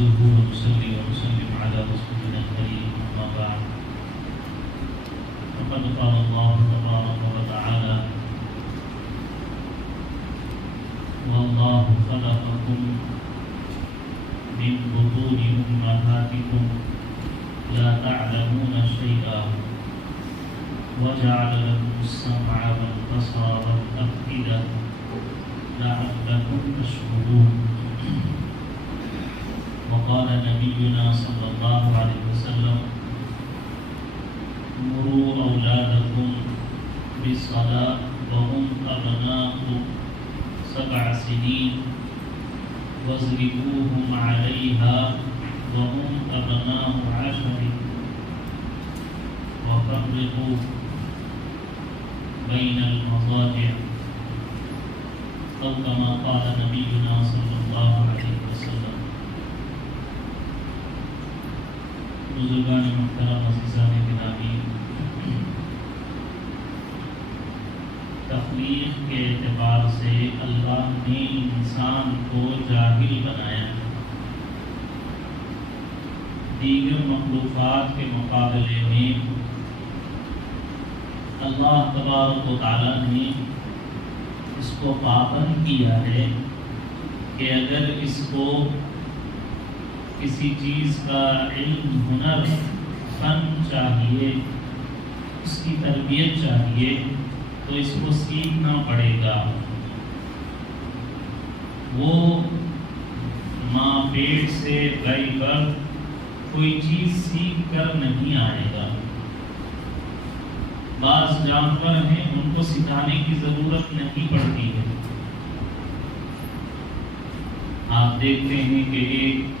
نحمده ونصلي ونسلم على رسولنا الكريم أما بعد فقد قال الله تبارك وتعالى والله خلقكم من بطون أمهاتكم لا تعلمون شيئا وجعل لكم السمع والبصر والأفئدة لعلكم تشكرون. وقال نبينا صلى الله عليه وسلم مروا أولادكم بالصلاة وهم أبناء 7 سنين واضربوهم عليها وهم أبناء 10 وفرقوا بين المضاجع أو كما قال نبينا صلى الله عليه وسلم. بزرگان محترم عزیزان گرامی، تخلیق کے اعتبار سے اللہ نے انسان کو جاہل بنایا. دیگر مخلوقات کے مقابلے میں اللہ تبارک و تعالیٰ نے اس کو پابند کیا ہے کہ اگر اس کو کسی چیز کا علم، ہنر، فن چاہیے، اس کی تربیت چاہیے تو اس کو سیکھنا پڑے گا. وہ ماں پیٹ سے گئی پر کوئی چیز سیکھ کر نہیں آئے گا. بعض جانور ہیں ان کو سکھانے کی ضرورت نہیں پڑتی ہے. آپ دیکھتے ہیں کہ ایک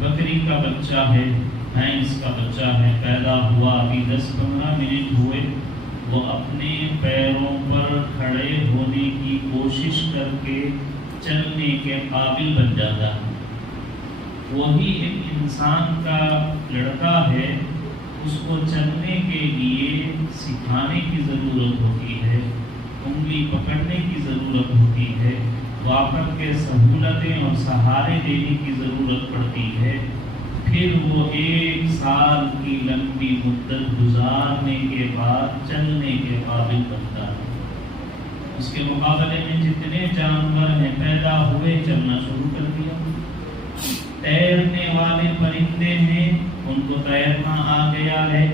بکری کا بچہ ہے، بھینس کا بچہ ہے، پیدا ہوا ابھی 10-15 منٹ ہوئے، وہ اپنے پیروں پر کھڑے ہونے کی کوشش کر کے چلنے کے قابل بن جاتا ہے. وہی ایک انسان کا لڑکا ہے، اس کو چلنے کے لیے سکھانے کی ضرورت ہوتی ہے، انگلی پکڑنے کی ضرورت ہوتی ہے، واقف کے سہولتیں اور سہارے دینے کی ضرورت پڑتی ہے. پھر وہ 1 سال کی لمبی مدت گزارنے کے بعد چلنے کے قابل بنتا ہے. اس کے مقابلے میں جتنے جانور ہیں پیدا ہوئے چلنا شروع کر دیا. تیرنے والے پرندے ہیں، ان کو تیرنا آ گیا ہے،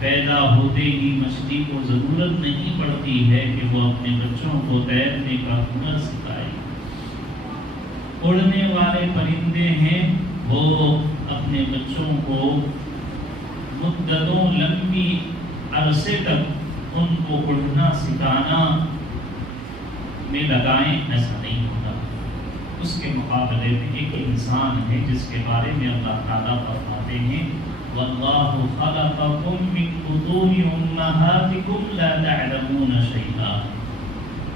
پیدا ہوتے ہی مچھلی کو ضرورت نہیں پڑتی ہے کہ وہ اپنے بچوں کو تیرنے کا ہنر سکھائے. اڑنے والے پرندے ہیں، وہ اپنے بچوں کو مدتوں لمبی عرصے تک ان کو اڑنا سکھانا میں لگائیں، ایسا نہیں ہوتا. اس کے مقابلے میں ایک انسان ہے جس کے بارے میں اللہ تعالیٰ فرماتے ہیں وَاللَّهُ خَلَقَكُم مِّن بُطُونِ أُمَّهَاتِكُمْ لَا تَعْلَمُونَ شَيْئًا.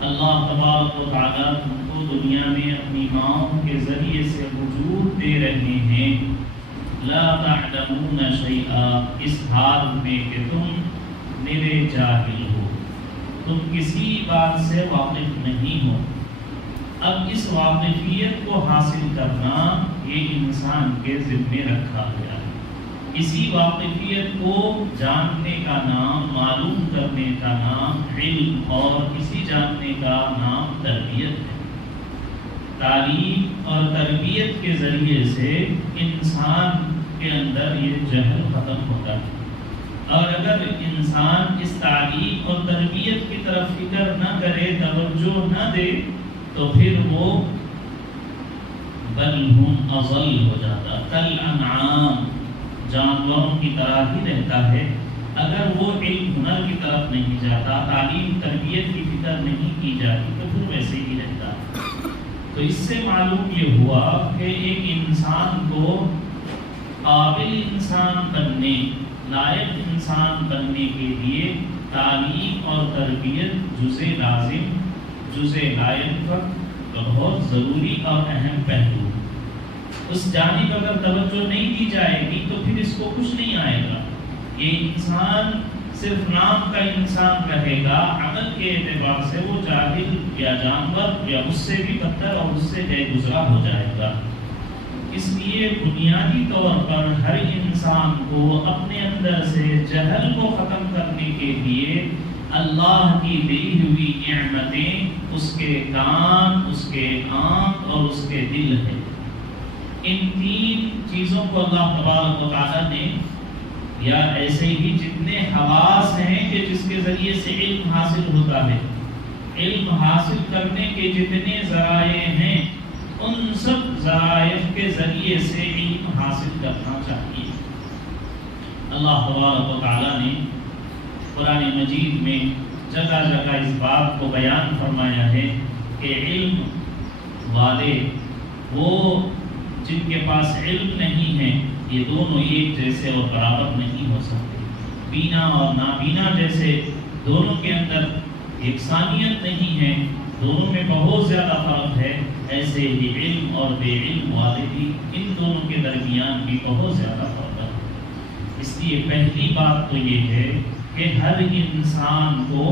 اللہ تبارک و تعالیٰ تم کو دنیا میں اپنی ماؤں کے ذریعے سے وجود دے رہے ہیں. لا تعلمون شیئا، اس حال میں کہ تم میرے جاہل ہو، تم کسی بات سے واقف نہیں ہو. اب اس واقفیت کو حاصل کرنا یہ انسان کے ذمے رکھا گیا ہے. اسی واقفیت کو جاننے کا نام، معلوم کرنے کا نام علم، اور اسی جاننے کا نام تربیت ہے. تعلیم اور تربیت کے ذریعے سے انسان کے اندر یہ جہل ختم ہوتا ہے. اور اگر انسان اس تعلیم اور تربیت کی طرف فکر نہ کرے، توجہ نہ دے، تو پھر وہ بل ہم اضل ہو جاتا، کل انعام، جانوروں کی طرح ہی رہتا ہے. اگر وہ علم ہنر کی طرف نہیں جاتا، تعلیم تربیت کی فکر نہیں کی جاتی، تو پھر ویسے ہی رہتا ہے. تو اس سے معلوم یہ ہوا کہ ایک انسان کو قابل انسان بننے، لائق انسان بننے کے لیے تعلیم اور تربیت جزء لازم، جزء لائق کا بہت ضروری اور اہم پہلو. اس جانب اگر توجہ نہیں دی جائے گی تو پھر اس کو کچھ نہیں آئے گا. یہ انسان صرف نام کا انسان رہے گا، عمل کے اعتبار سے وہ جاہل یا جانور یا اس سے بھی بدتر اور اس سے بے گزرا ہو جائے گا. اس لیے بنیادی طور پر ہر انسان کو اپنے اندر سے جہل کو ختم کرنے کے لیے اللہ کی دی ہوئی نعمتیں اس کے کان، اس کے آنکھ اور اس کے دل ہے۔ ان تین چیزوں کو اللہ تبارک و تعالیٰ نے، یا ایسے ہی جتنے حواس ہیں کہ جس کے ذریعے سے علم حاصل ہوتا ہے، علم حاصل کرنے کے جتنے ذرائع ہیں، ان سب ذرائع کے ذریعے سے علم حاصل کرنا چاہیے۔ اللہ تبارک و تعالیٰ نے قرآن مجید میں جگہ جگہ اس بات کو بیان فرمایا ہے کہ علم والے، وہ جن کے پاس علم نہیں ہے، یہ دونوں ایک جیسے اور برابر نہیں ہو سکتے۔ بینا اور نابینا جیسے دونوں کے اندر یکسانیت نہیں ہے، دونوں میں بہت زیادہ فرق ہے، ایسے ہی علم اور بے علم والے بھی، ان دونوں کے درمیان بھی بہت زیادہ فرق ہے۔ اس لیے پہلی بات تو یہ ہے کہ ہر انسان کو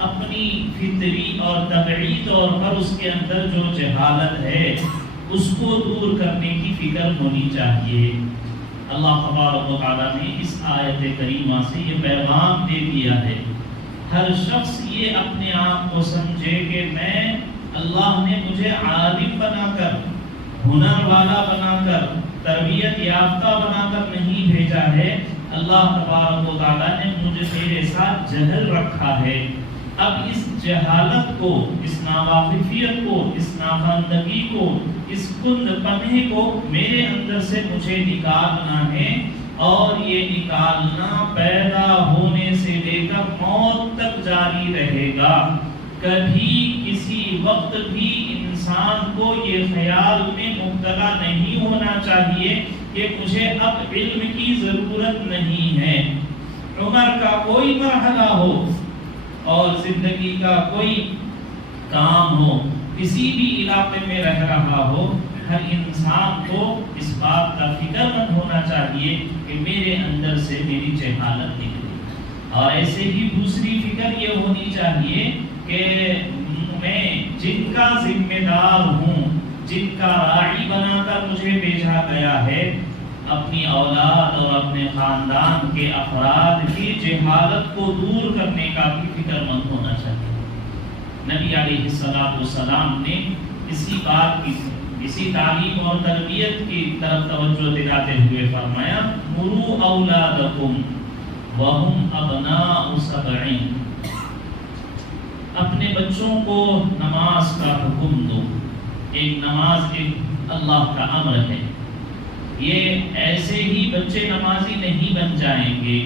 اپنی فطری اور طبعی طور پر اس کے اندر جو جہالت ہے اس کو دور کرنے کی فکر ہونی چاہیے۔ اللہ تبارک و تعالیٰ نے اس آیت کریمہ سے یہ پیغام دے دیا ہے، ہر شخص یہ اپنے آپ کو سمجھے کہ میں، اللہ نے مجھے عالم بنا کر، ہنر والا بنا کر، تربیت یافتہ بنا کر نہیں بھیجا ہے، اللہ تبارک و تعالیٰ نے مجھے میرے ساتھ جہل رکھا ہے۔ اب اس جہالت کو، اس ناواقفیت کو، اس ناخواندگی کو، اس کند پنے کو میرے اندر سے مجھے نکالنا ہے، اور یہ نکالنا پیدا ہونے سے لے کر موت تک جاری رہے گا۔ کبھی کسی وقت بھی انسان کو یہ خیال میں مبتلا نہیں ہونا چاہیے کہ مجھے اب علم کی ضرورت نہیں ہے۔ عمر کا کوئی مرحلہ ہو اور زندگی کا کوئی کام ہو، کسی بھی علاقے میں رہ رہا ہو، ہر انسان کو اس بات کا فکر مند ہونا چاہیے کہ میرے اندر سے میری جہالت نکلی۔ اور ایسے ہی دوسری فکر یہ ہونی چاہیے کہ میں جن کا ذمہ دار ہوں، جن کا راعی بنا کر مجھے بھیجا گیا ہے، اپنی اولاد اور اپنے خاندان کے افراد کی جہالت کو دور کرنے کا بھی فکر مند ہونا چاہیے۔ نبی علیہ السلام نے اسی بات کی، اسی تعلیم اور تربیت کی طرف توجہ دلاتے ہوئے فرمایا، مروا اولادکم وہم ابناء سبع، اپنے بچوں کو نماز کا حکم دو۔ ایک نماز ایک اللہ کا امر ہے، یہ ایسے ہی بچے نمازی نہیں بن جائیں گے،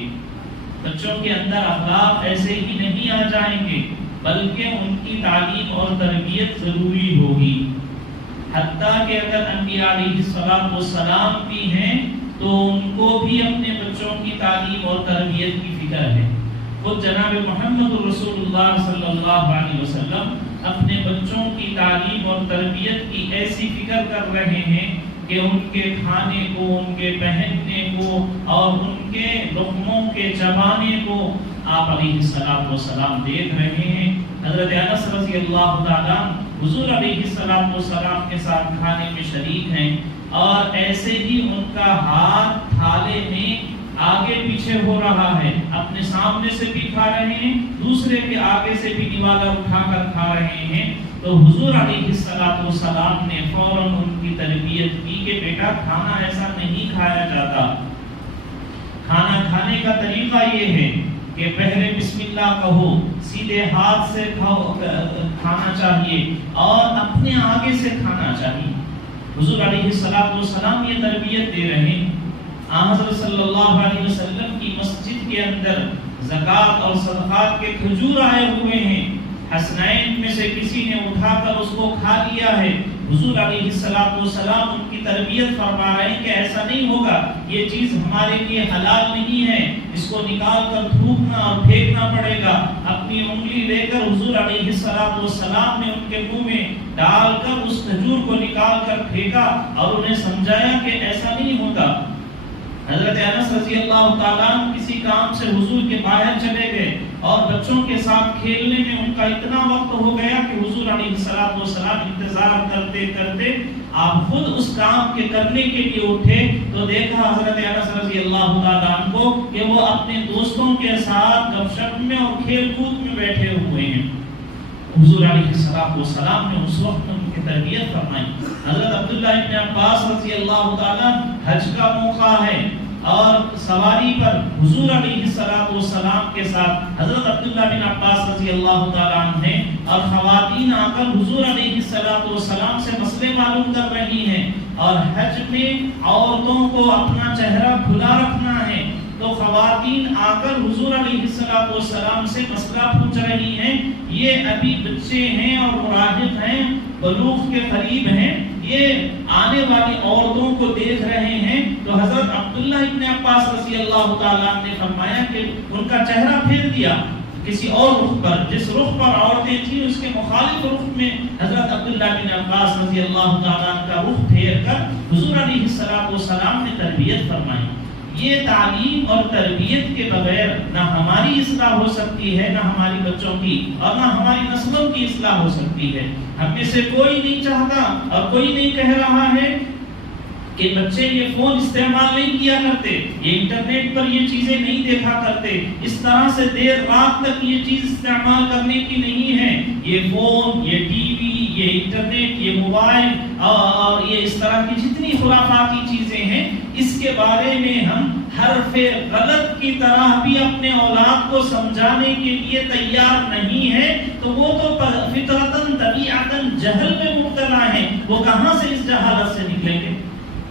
بچوں کے اندر اخلاق ایسے ہی نہیں آ جائیں گے، بلکہ ان کی تعلیم اور تربیت ضروری ہوگی۔ حتیٰ کہ اگر انبیاء علیہ السلام بھی ہیں تو ان کو بھی اپنے بچوں کی تعلیم اور تربیت کی فکر ہے۔ خود جناب محمد رسول اللہ صلی اللہ علیہ وسلم اپنے بچوں کی تعلیم اور تربیت کی ایسی فکر کر رہے ہیں کہ ان کے کھانے کو، ان کے پہننے کو اور ان کے لقموں کے چبانے کو آپ علیہ السلام دیکھ رہے ہیں۔ حضرت انس رضی اللہ تعالیٰ حضور علیہ السلام کے ساتھ کھانے میں شریک ہیں، اور ایسے ہی ان کا ہاتھ تھالے میں آگے پیچھے ہو رہا ہے، اپنے سامنے سے بھی کھا رہے ہیں، دوسرے کے آگے سے بھی نوالا اٹھا کر کھا رہے ہیں۔ تو حضور علیہ السلام نے فوراً ان کی تربیت کی کہ بیٹا کھانا ایسا نہیں کھایا جاتا، کھانا کھانے کا طریقہ یہ ہے کہ پہلے بسم اللہ کہو، سیدھے ہاتھ سے کھانا چاہیے اور اپنے آگے سے کھانا چاہیے۔ حضور علیہ السلام یہ تربیت دے رہے ہیں۔ حضرت صلی اللہ علیہ وسلم کی مسجد کے اندر زکوٰۃ اور صدقات کے کھجور آئے ہوئے ہیں، حسنین میں سے کسی نے اٹھا کر اس کو کھا لیا ہے۔ حضور علیہ السلام ان کی تربیت فرما رہے ہیں کہ ایسا نہیں ہوگا، یہ چیز ہمارے لیے حلال نہیں ہے، اس کو نکال کر تھوکنا اور پھینکنا پڑے گا۔ اپنی انگلی لے کر حضور علیہ السلام نے ان کے منہ میں ڈال کر اس کھجور کو نکال کر پھینکا اور انہیں سمجھایا کہ ایسا نہیں ہوتا۔ حضرت انس رضی اللہ تعالیٰ کسی کام سے حضور کے باہر چلے گئے، اور بچوں کے ساتھ کھیلنے میں ان کا اتنا وقت ہو گیا کہ حضور علیہ السلام انتظار کرتے کرتے آپ خود اس کام کے کرنے کے لیے اٹھے تو دیکھا حضرت انس رضی اللہ تعالیٰ عنہ کو کہ وہ اپنے دوستوں کے ساتھ گپ شپ میں اور کھیل کود میں بیٹھے ہوئے ہیں۔ حضور علیہ السلام نے اس وقت ان کی تربیت فرمائی۔ حضرت عبداللہ ابن عباس رضی اللہ تعالیٰ حج کا موقع ہے اور سواری پر حضور علیہ السلام کے ساتھ حضرت عبداللہ بن عباس رضی اللہ تعالیٰ عنہ ہیں اور خواتین آ کر حضور علیہ السلام سے مسئلے معلوم کر رہی ہیں، اور حج میں عورتوں کو اپنا چہرہ کھلا رکھنا ہے، تو خواتین آ کر حضور علیہ السلام سے مسئلہ پوچھ رہی ہیں۔ یہ ابھی بچے ہیں اور مراہق ہیں، بلوغ کے قریب ہیں، یہ آنے والی عورتوں کو دیکھ رہے ہیں، تو حضرت عبداللہ ابن عباس رضی اللہ تعالیٰ نے فرمایا کہ ان کا چہرہ پھیر دیا کسی اور رخ پر، جس رخ پر عورتیں تھیں اس کے مخالف رخ میں حضرت عبداللہ بن عباس رضی اللہ تعالیٰ کا رخ پھیر کر حضور علیہ السلام نے تربیت فرمائی۔ یہ تعلیم اور تربیت کے بغیر نہ ہماری اصلاح ہو سکتی ہے، نہ ہماری بچوں کی اور نہ ہماری نسلوں کی اصلاح ہو سکتی ہے۔ ہم میں سے کوئی نہیں چاہتا اور کوئی نہیں کہہ رہا ہے کہ بچے یہ فون استعمال نہیں کیا کرتے، یہ انٹرنیٹ پر یہ چیزیں نہیں دیکھا کرتے، اس طرح سے دیر رات تک یہ چیز استعمال کرنے کی نہیں ہے۔ یہ فون، یہ ٹی وی، یہ انٹرنیٹ، یہ موبائل اور یہ اس طرح کی جتنی خرافاتی چیزیں ہیں، اس کے بارے میں ہم حرف غلط کی طرح بھی اپنے اولاد کو سمجھانے کے لیے تیار نہیں ہے، تو وہ تو فطرتاً طبیعتاً جہل میں مبتلا ہیں، وہ کہاں سے اس جہالت سے نکلیں گے؟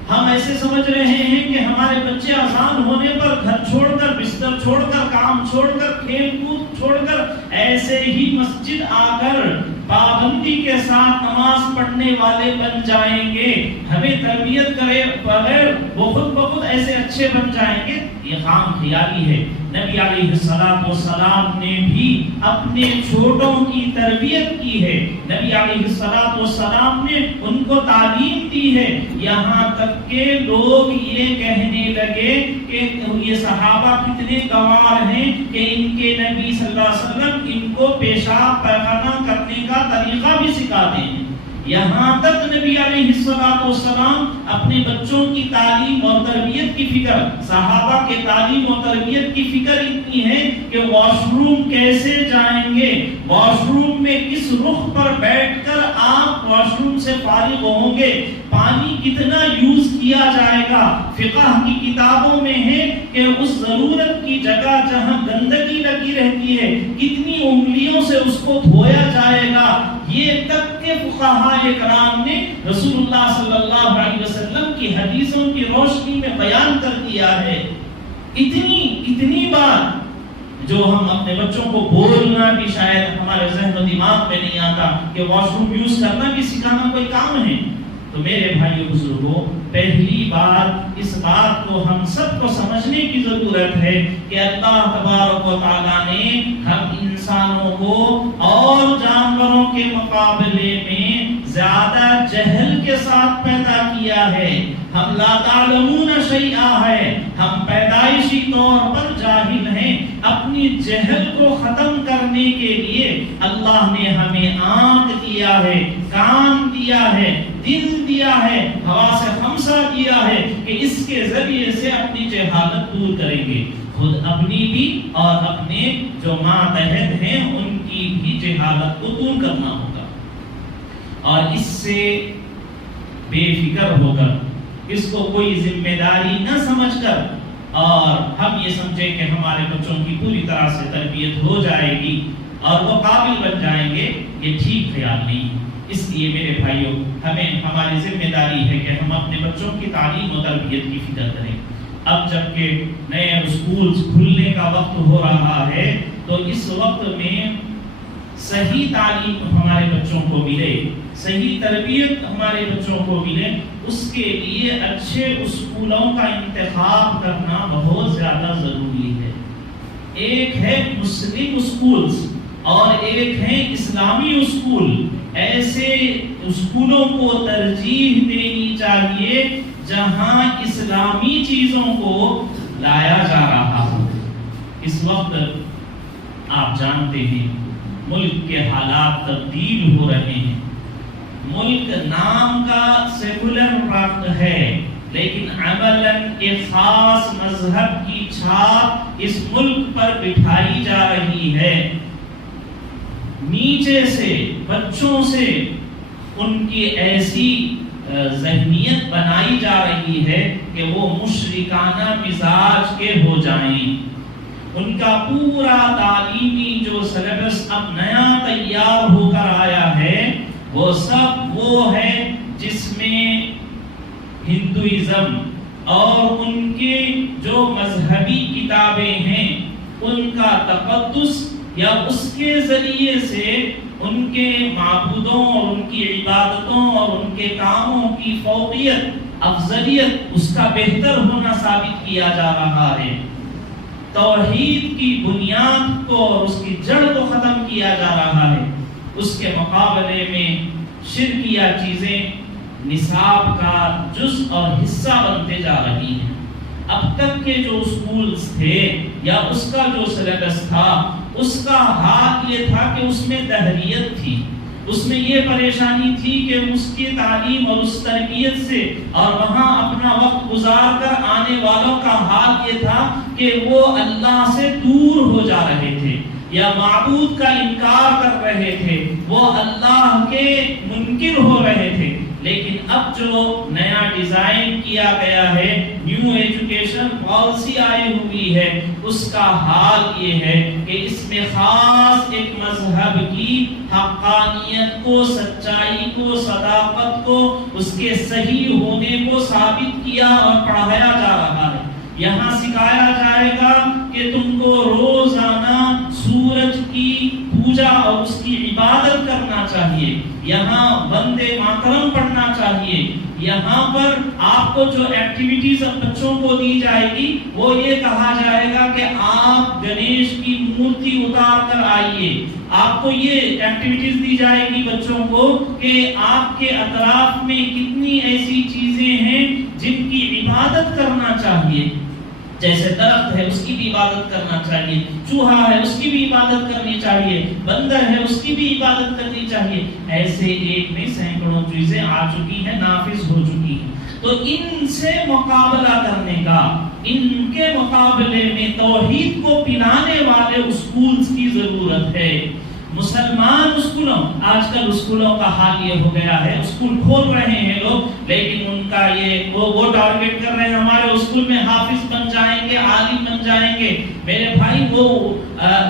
ہم ایسے سمجھ رہے ہیں کہ ہمارے بچے اذان ہونے پر گھر چھوڑ کر، بستر چھوڑ کر، کام چھوڑ کر، کھیل کود چھوڑ کر ایسے ہی مسجد آ کر پابندی کے ساتھ نماز پڑھنے والے بن جائیں گے، ہمیں تربیت کرے بغیر وہ خود بخود ایسے اچھے بن جائیں گے، یہ خام خیالی ہے۔ نبی علیہ السلام نے بھی اپنے چھوٹوں کی تربیت کی ہے، نبی علیہ السلام نے ان کو تعلیم دی ہے، یہاں تک کہ لوگ یہ کہنے لگے کہ یہ صحابہ کتنے گوار ہیں کہ ان کے نبی صلی اللہ علیہ وسلم ان کو پیشاب پیخانہ کرنے کا طریقہ بھی سکھاتے ہیں۔ یہاں تک نبی علیہ السلام اپنے بچوں کی تعلیم اور تربیت کی فکر، صحابہ کے تعلیم اور تربیت کی فکر اتنی ہے کہ واش روم کیسے جائیں گے، واش روم میں کس رخ پر بیٹھ کر آپ واش روم سے فارغ ہوں گے، پانی کتنا یوز کیا جائے گا، فقہ کی کتابوں میں ہے کہ اس ضرورت کی جگہ جہاں گندگی لگی رہتی ہے کتنی انگلیوں سے اس کو دھویا جائے گا، یہ تک کہ فقہاء کرام نے رسول اللہ صلی اللہ علیہ وسلم کی حدیثوں کی روشنی میں بیان کر دیا ہے۔ اتنی بات جو ہم اپنے بچوں کو بولنا بھی شاید ہمارے ذہن و دماغ میں نہیں آتا کہ واش روم یوز کرنا بھی سکھانا کوئی کام ہے۔ تو میرے بھائیو بزرگوں، پہلی بات اس بات کو ہم سب کو سمجھنے کی ضرورت ہے کہ اللہ تبارک و تعالیٰ نے ہم انسانوں کو اور جانوروں کے مقابلے میں زیادہ جہل کے ساتھ پیدا کیا ہے۔ ہم لا تعلمون شیئا ہے، ہم پیدائشی طور پر جاہل ہیں۔ اپنی جہل کو ختم کرنے کے لیے اللہ نے ہمیں آنکھ دیا ہے، کان دیا ہے، دل دیا ہے، حواس خمسہ دیا ہے کہ اس کے ذریعے سے اپنی جہالت دور کریں گے، خود اپنی بھی اور اپنے جو ماتحت ہیں ان کی بھی جہالت کو دور کرنا ہوگا، اور اس سے بے فکر ہو کر، اس کو کوئی ذمہ داری نہ سمجھ کر اور ہم یہ سمجھیں کہ ہمارے بچوں کی پوری طرح سے تربیت ہو جائے گی اور وہ قابل بن جائیں گے، یہ ٹھیک خیال نہیں۔ اس لیے میرے بھائیوں، ہماری ذمہ داری ہے کہ ہم اپنے بچوں کی تعلیم و تربیت کی فکر کریں۔ اب جبکہ نئے اسکولز کھلنے کا وقت ہو رہا ہے تو اس وقت میں صحیح تعلیم ہمارے بچوں کو ملے، صحیح تربیت ہمارے بچوں کو ملے، اس کے لیے اچھے اسکولوں کا انتخاب کرنا بہت زیادہ ضروری ہے۔ ایک ہے مسلم اسکولز اور ایک ہے اسلامی اسکول۔ ایسے اسکولوں کو ترجیح دینی چاہیے جہاں اسلامی چیزوں کو لایا جا رہا ہو۔ اس وقت آپ جانتے ہیں ملک کے حالات تبدیل ہو رہے ہیں. ملک نام کا سیکولر وقت ہے لیکن عملاً ایک خاص مذہب کی چھاپ اس ملک پر بٹھائی جا رہی ہے. نیچے سے بچوں سے ان کی ایسی ذہنیت بنائی جا رہی ہے کہ وہ مشرکانہ مزاج کے ہو جائیں. ان کا پورا تعلیمی جو سلیبس اب نیا تیار ہو کر آیا ہے وہ سب وہ ہے جس میں ہندوازم اور ان کے جو مذہبی کتابیں ہیں ان کا تقدس یا اس کے ذریعے سے ان کے معبودوں اور ان کی عبادتوں اور ان کے کاموں کی فوقیت افضلیت اس کا بہتر ہونا ثابت کیا جا رہا ہے. توحید کی بنیاد کو اور اس کی جڑ کو ختم کیا جا رہا ہے. اس کے مقابلے میں شرکیہ چیزیں نصاب کا جز اور حصہ بنتے جا رہی ہیں. اب تک کے جو اسکولز تھے یا اس کا جو سلیبس تھا اس کا حال یہ تھا کہ اس میں دہریت تھی. اس میں یہ پریشانی تھی کہ اس کی تعلیم اور اس تربیت سے اور وہاں اپنا وقت گزار کر آنے والوں کا حال یہ تھا کہ وہ اللہ سے دور ہو جا رہے تھے یا معبود کا انکار کر رہے تھے, وہ اللہ کے منکر ہو رہے تھے. لیکن اب جو نیا ڈیزائن کیا گیا ہے, نیو ایجوکیشن پالیسی آئی ہوئی ہے, اس کا حال یہ ہے کہ اس میں خاص ایک مذہب کی حقانیت کو, سچائی کو, صداقت کو, اس کے صحیح ہونے کو ثابت کیا اور پڑھایا جا رہا ہے. یہاں سکھایا جائے گا کہ تم کو روزانہ سورج کی پوجا اور اس کی عبادت کرنا چاہیے. یہاں وندے ماترم پڑھنا چاہیے. یہاں پر آپ کو جو ایکٹیویٹیز بچوں کو دی جائے گی وہ یہ کہا جائے گا کہ آپ گنیش کی مورتی اتار کر آئیے. آپ کو یہ ایکٹیویٹیز دی جائے گی بچوں کو کہ آپ کے اطراف میں کتنی ایسی چیزیں ہیں جن کی عبادت کرنا چاہیے. جیسے درخت ہے اس کی بھی عبادت کرنا چاہیے, چوہا ہے اس کی بھی عبادت کرنی چاہیے, بندر ہے اس کی بھی عبادت کرنی چاہیے. ایسے ایک میں سینکڑوں چیزیں آ چکی ہیں, نافذ ہو چکی ہیں. تو ان سے مقابلہ کرنے کا, ان کے مقابلے میں توحید کو پلانے والے اسکولز کی ضرورت ہے. مسلمان اسکولوں, آج کل اسکولوں کا حال یہ ہو گیا ہے, اسکول کھول رہے ہیں لوگ لیکن ان کا یہ وہ ٹارگٹ کر رہے ہیں ہمارے اسکول میں حافظ بن جائیں گے, عالم بن جائیں گے. میرے بھائی وہ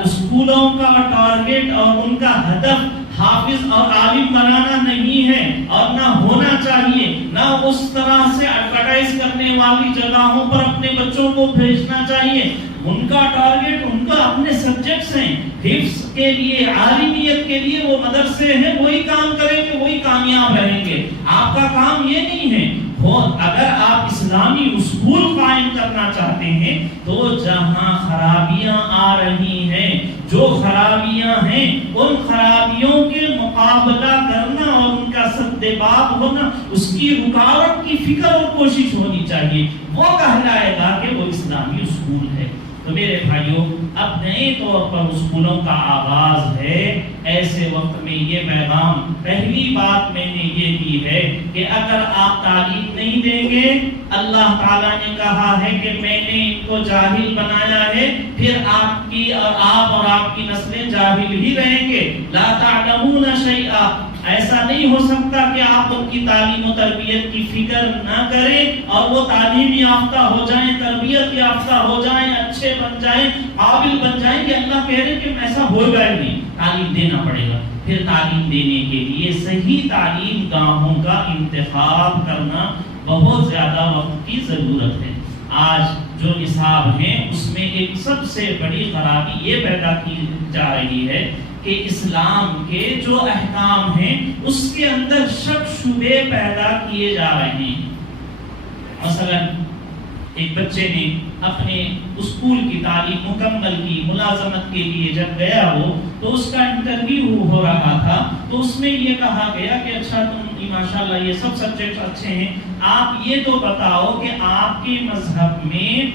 اسکولوں کا ٹارگٹ اور ان کا ہدف حافظ اور عالم بنانا نہیں ہے اور نہ ہونا چاہیے, نہ اس طرح سے ایڈورٹائز کرنے والی جگہوں پر اپنے بچوں کو بھیجنا چاہیے. ان کا ٹارگٹ ان کا اپنے سبجیکٹس ہیں, حفظ کے لیے, عالمیت کے لیے وہ مدرسے ہیں, وہی کام کریں گے, وہی کامیاب رہیں گے. آپ کا کام یہ نہیں ہے. اگر آپ اسلامی اسکول قائم کرنا چاہتے ہیں تو جہاں خرابیاں آ رہی ہیں, جو خرابیاں ہیں ان خرابیوں کے مقابلہ کرنا اور ان کا سدباب ہونا, اس کی رکاوٹ کی فکر اور کوشش ہونی چاہیے. وہ کہلائے گا کہ وہ اسلامی اسکول ہے. تو میرے بھائیوں, اب نئے طور پر اسکولوں کا آغاز ہے. ایسے وقت میں یہ پیغام, پہلی بات میں نے یہ دی ہے کہ اگر آپ تعلیم نہیں دیں گے, اللہ تعالیٰ نے کہا ہے کہ میں نے ان کو جاہل بنایا ہے, پھر آپ کی اور آپ کی نسلیں جاہل ہی رہیں گے. لا تعلمون شیئا, ایسا نہیں ہو سکتا کہ آپ ان کی تعلیم و تربیت کی فکر نہ کریں اور وہ تعلیم یافتہ ہو جائیں, تربیت یافتہ ہو جائیں, اچھے بن جائیں, قابل بن جائیں. کہ اللہ کہہ رہے کہ ایسا ہوگا ہی نہیں, تعلیم دینا پڑے گا. پھر تعلیم دینے کے لیے صحیح تعلیم گاہوں کا انتخاب کرنا بہت زیادہ وقت کی ضرورت ہے. آج جو نصاب ہیں اس میں ایک سب سے بڑی خرابی یہ پیدا کی جا رہی ہے کہ اسلام کے جو احکام ہیں اس کے اندر شک شبے پیدا کیے جا رہے ہیں. مثلا ایک بچے نے اپنے اسکول کی تعلیم مکمل کی, ملازمت کے لیے جب گیا ہو تو اس کا انٹرویو ہو رہا تھا, تو اس میں یہ کہا گیا کہ اچھا تم ماشاءاللہ یہ سب سبجیکٹ اچھے ہیں, آپ یہ تو بتاؤ کہ آپ کے مذہب میں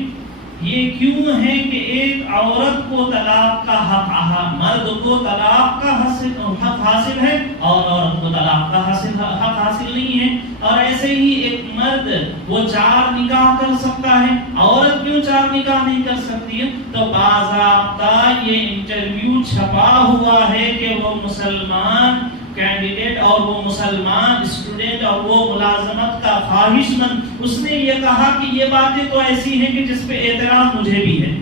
یہ کیوں ہے کہ ایک عورت کو طلاق کا حق، مرد کو طلاق کا حق حاصل ہے اور عورت کو طلاق کا حق حاصل نہیں ہے؟ اور ایسے ہی ایک مرد وہ 4 نکاح کر سکتا ہے، عورت کیوں 4 نکاح نہیں کر سکتی ہے؟ تو باضابطہ یہ انٹرویو چھپا ہوا ہے کہ وہ مسلمان کینڈیڈیٹ اور وہ مسلمان اسٹوڈنٹ اور وہ ملازمت کا خواہش مند، اس نے یہ کہا کہ یہ باتیں تو ایسی ہیں کہ جس پہ اعتراض مجھے بھی ہے۔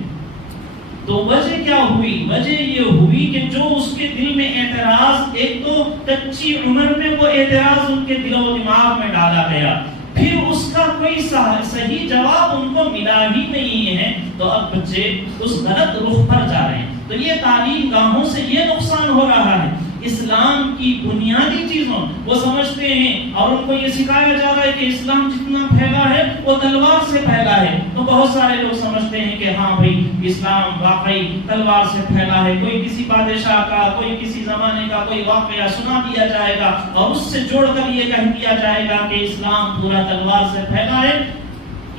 تو وجہ کیا ہوئی؟ وجہ یہ ہوئی کہ جو اس کے دل میں اعتراض، ایک تو کچی عمر میں وہ اعتراض ان کے دل و دماغ میں ڈالا گیا، پھر اس کا کوئی صحیح جواب ان کو ملا ہی نہیں ہے، تو اب بچے اس غلط رخ پر جا رہے ہیں۔ تو یہ تعلیم گاہوں سے یہ نقصان ہو رہا ہے، اسلام کی بنیادی چیزوں وہ سمجھتے ہیں اور ان کو یہ سکھایا جا رہا ہے کہ اسلام جتنا پھیلا ہے وہ تلوار سے پھیلا ہے۔ تو بہت سارے لوگ سمجھتے ہیں کہ ہاں بھائی اسلام واقعی تلوار سے پھیلا ہے، کوئی کسی بادشاہ کا، کوئی کسی زمانے کا کوئی واقعہ سنا دیا جائے گا اور اس سے جوڑ کر یہ کہہ دیا جائے گا کہ اسلام پورا تلوار سے پھیلا ہے۔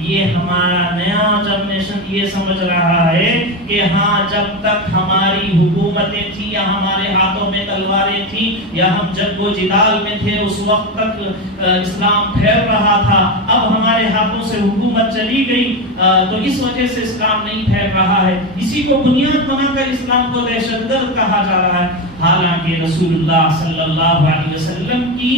یہ ہمارا نیا جنریشن یہ سمجھ رہا ہے کہ ہاں جب تک ہماری حکومتیں تھیں یا ہمارے ہاتھوں میں تلواریں تھیں یا ہم جنگ و جدال میں تھے اس وقت تک اسلام پھیل رہا تھا، اب ہمارے ہاتھوں سے حکومت چلی گئی تو اس وجہ سے اسلام نہیں پھیل رہا ہے۔ اسی کو بنیاد بنا کر اسلام کو دہشت گرد کہا جا رہا ہے، حالانکہ رسول اللہ صلی اللہ علیہ وسلم کی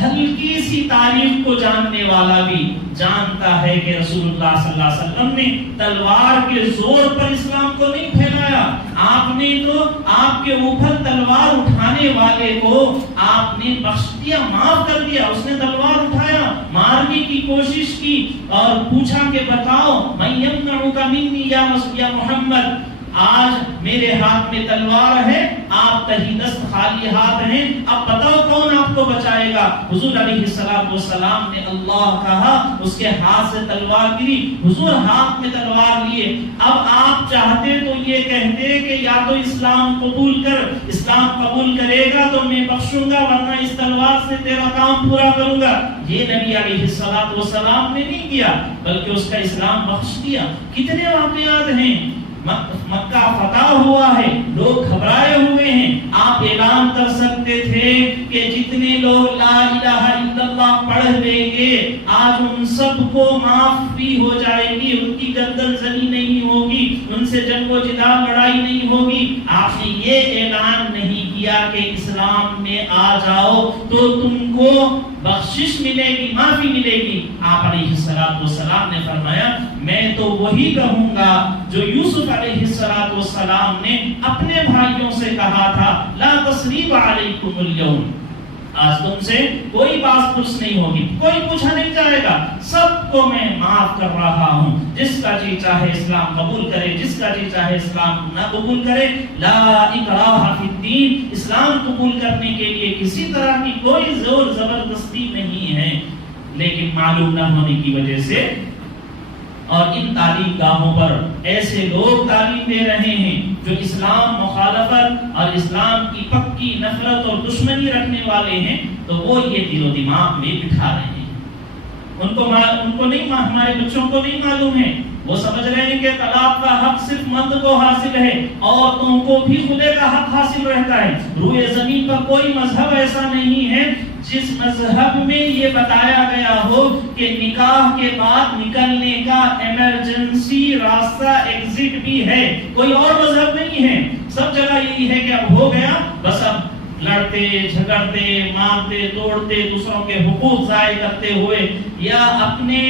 ہلکی سی تعریف کو جاننے والا بھی جانتا ہے کہ رسول اللہ صلی اللہ علیہ وسلم نے تلوار کے زور پر اسلام کو نہیں پھیلایا، آپ نے تو آپ کے اوپر تلوار اٹھانے والے کو آپ نے بخش دیا، معاف کر دیا۔ اس نے تلوار اٹھایا، مارنے کی کوشش کی اور پوچھا کہ بتاؤ من یمنعک منی یا محمد، آج میرے ہاتھ میں تلوار ہے، آپ تہی دست خالی ہاتھ ہیں، اب بتاؤ کون آپ کو بچائے گا؟ حضور علیہ السلام نے اللہ کہا، اس کے ہاتھ سے تلوار گری، حضور ہاتھ میں تلوار لیے۔ اب آپ چاہتے تو یہ کہتے کہ یا تو اسلام قبول کر، اسلام قبول کرے گا تو میں بخشوں گا ورنہ اس تلوار سے تیرا کام پورا کروں گا۔ یہ نبی علیہ السلام نے نہیں کیا بلکہ اس کا اسلام بخش دیا۔ کتنے واقعات ہیں، مکہ فتح ہوا ہے، لوگ گھبرائے ہوئے ہیں، آپ اعلان کر سکتے تھے کہ جتنے لوگ لا الہ الا اللہ پڑھ لیں گے آج ان سب کو معاف بھی ہو جائے گی، ان کی گردن زنی نہیں ہوگی، ان سے جنگ و جدال لڑائی نہیں ہوگی۔ آپ نے یہ اعلان نہیں کیا کہ اسلام میں آ جاؤ تو تم کو بخشش ملے گی، معافی ملے گی۔ آپ علیہ السلام نے فرمایا میں تو وہی کہوں گا جو یوسف علیہ السلام نے اپنے بھائیوں سے کہا تھا، لا تثریب علیکم اليوم، آج تم سے کوئی بات پوچھ نہیں ہوگی، کوئی پوچھا نہیں جائے گا، سب کو میں معاف کر رہا ہوں، جس کا جی چاہے اسلام قبول کرے، جس کا جی چاہے اسلام نہ قبول کرے۔ لا اکراہ فی الدین، اسلام قبول کرنے کے لیے کسی طرح کی کوئی زور زبردستی نہیں ہے، لیکن معلوم نہ ہونے کی وجہ سے اور ان تعلیم گاہوں پر ایسے لوگ تعلیم دے رہے ہیں جو اسلام مخالفت اور اسلام کی پکی نفرت اور دشمنی رکھنے والے ہیں، تو وہ یہ دل و دماغ میں بٹھا رہے ہیں۔ ان کو نہیں، ہمارے بچوں کو نہیں معلوم ہے، وہ سمجھ رہے ہیں کہ طلاق کا حق صرف مرد کو حاصل ہے، عورتوں کو بھی خلے کا حق حاصل رہتا ہے۔ روئے زمین پر کوئی مذہب ایسا نہیں ہے جس مذہب میں یہ بتایا گیا ہو کہ نکاح کے بعد نکلنے کا ایمرجنسی راستہ ایگزٹ بھی ہے، کوئی اور مذہب نہیں ہے۔ سب جگہ یہی ہے کہ اب ہو گیا بس، اب لڑتے جھگڑتے مارتے توڑتے دوسروں کے حقوق ضائع کرتے ہوئے یا اپنے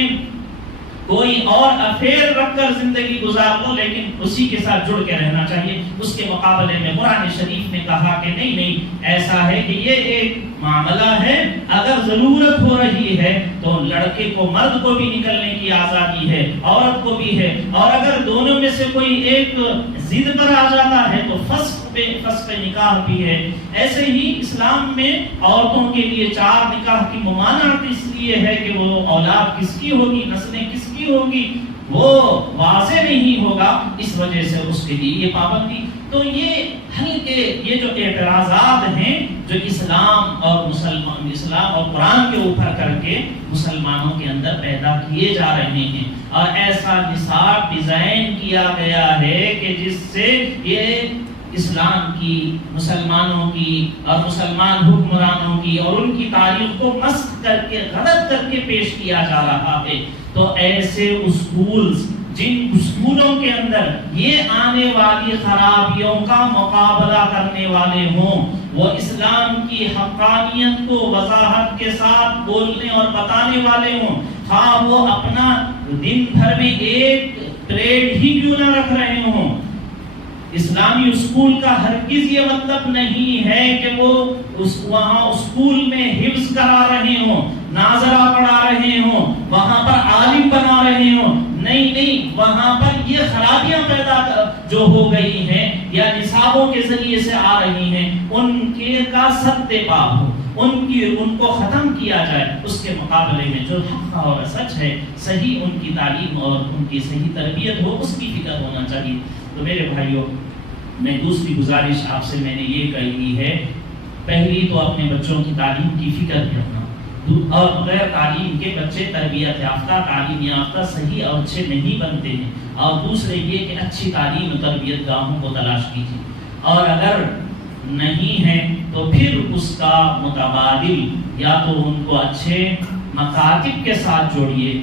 کوئی اور افیئر رکھ کر زندگی گزار لو، لیکن اسی کے ساتھ جڑ کے رہنا چاہیے۔ اس کے مقابلے میں قرآن شریف نے کہا کہ نہیں، ایسا ہے کہ یہ ایک معاملہ ہے، اگر ضرورت ہو رہی ہے تو لڑکے کو، مرد کو بھی نکلنے کی آزادی ہے، عورت کو بھی ہے، اور اگر دونوں میں سے کوئی ایک ضد پر آ جاتا ہے تو فسخ پہ نکاح بھی ہے۔ ایسے ہی اسلام میں عورتوں کے لیے 4 نکاح کی ممانعت اس لیے ہے کہ وہ اولاد کس کی ہوگی، نسلیں کس کی ہوگی، وہ واضح نہیں ہوگا، اس وجہ سے اس کے لیے یہ پابندی۔ تو یہ جو اعتراضات ہیں جو اسلام اور قرآن کے اوپر کر کے مسلمانوں کے اندر پیدا کیے جا رہے ہیں، اور ایسا نصاب ڈیزائن کیا گیا ہے کہ جس سے یہ اسلام کی، مسلمانوں کی اور مسلمان حکمرانوں کی اور ان کی تاریخ کو مسخ کر کے، غلط کر کے پیش کیا جا رہا ہے۔ تو ایسے اسکولز، جن اسکولوں کے اندر یہ آنے والی خرابیوں کا مقابلہ کرنے والے ہوں، وہ اسلام کی حقانیت کو وضاحت کے ساتھ بولنے اور بتانے والے ہوں، خواہ وہ اپنا دن بھر میں ایک پریڈ ہی کیوں نہ رکھ رہے ہوں۔ اسلامی اسکول کا ہرگز یہ مطلب نہیں ہے کہ وہ وہاں اسکول میں حفظ کرا رہے ہوں، ناظرہ پڑھا رہے ہوں، وہاں پر عالم بنا رہے ہوں۔ نہیں، وہاں پر یہ خرابیاں پیدا جو ہو گئی ہیں یا نصابوں کے ذریعے سے آ رہی ہیں، ان کے کا سد پاک ہو، ان کو ختم کیا جائے۔ اس کے مقابلے میں جو حق اور سچ ہے، صحیح ان کی تعلیم اور ان کی صحیح تربیت ہو، اس کی فکر ہونا چاہیے۔ تو میرے بھائیوں، میں دوسری گزارش آپ سے میں نے یہ کہی ہے، پہلی تو اپنے بچوں کی تعلیم کی فکر کرنا، اور غیر تعلیم کے بچے تربیت یافتہ، تعلیم یافتہ صحیح اور اچھے نہیں بنتے ہیں، اور دوسرے یہ کہ اچھی تعلیم و تربیت گاہوں کو تلاش کیجیے، اور اگر نہیں ہے تو پھر اس کا متبادل یا تو ان کو اچھے مکاتب کے ساتھ جوڑیے،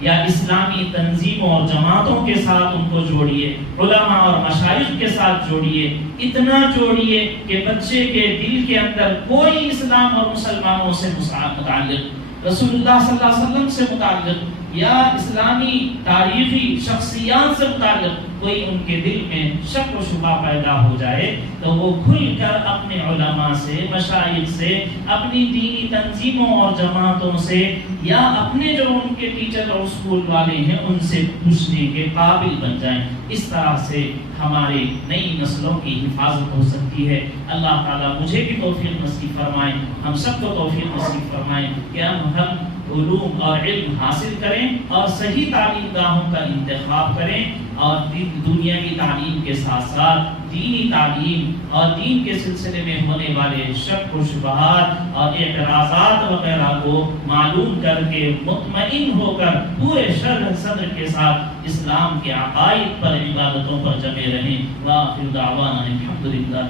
یا اسلامی تنظیموں اور جماعتوں کے ساتھ ان کو جوڑیے، علماء اور مشائخ کے ساتھ جوڑیے، اتنا جوڑیے کہ بچے کے دل کے اندر کوئی اسلام اور مسلمانوں سے متعلق، رسول اللہ صلی اللہ علیہ وسلم سے متعلق یا اسلامی تاریخی شخصیات سے متعلق کوئی ان کے دل میں شک و شبہ پیدا ہو جائے تو وہ کھل کر اپنے علماء سے، مشائخ سے، اپنی دینی تنظیموں اور جماعتوں سے، یا اپنے جو ان کے ٹیچر اور اسکول والے ہیں ان سے پوچھنے کے قابل بن جائیں۔ اس طرح سے ہماری نئی نسلوں کی حفاظت ہو سکتی ہے۔ اللہ تعالیٰ مجھے بھی توفیق نصیب فرمائے، ہم سب کو توفیق نصیب فرمائے کہ ہم علوم اور علم حاصل کریں اور صحیح تعلیم گاہوں کا انتخاب کریں، اور دنیاوی تعلیم کے ساتھ ساتھ دینی تعلیم اور دین کے سلسلے میں ہونے والے شک و شبہات اور اعتراضات وغیرہ کو معلوم کر کے مطمئن ہو کر پورے شرح صدر کے ساتھ اسلام کے عقائد پر، عبادتوں پر جمے رہیں۔ وآخر دعوانا الحمدللہ۔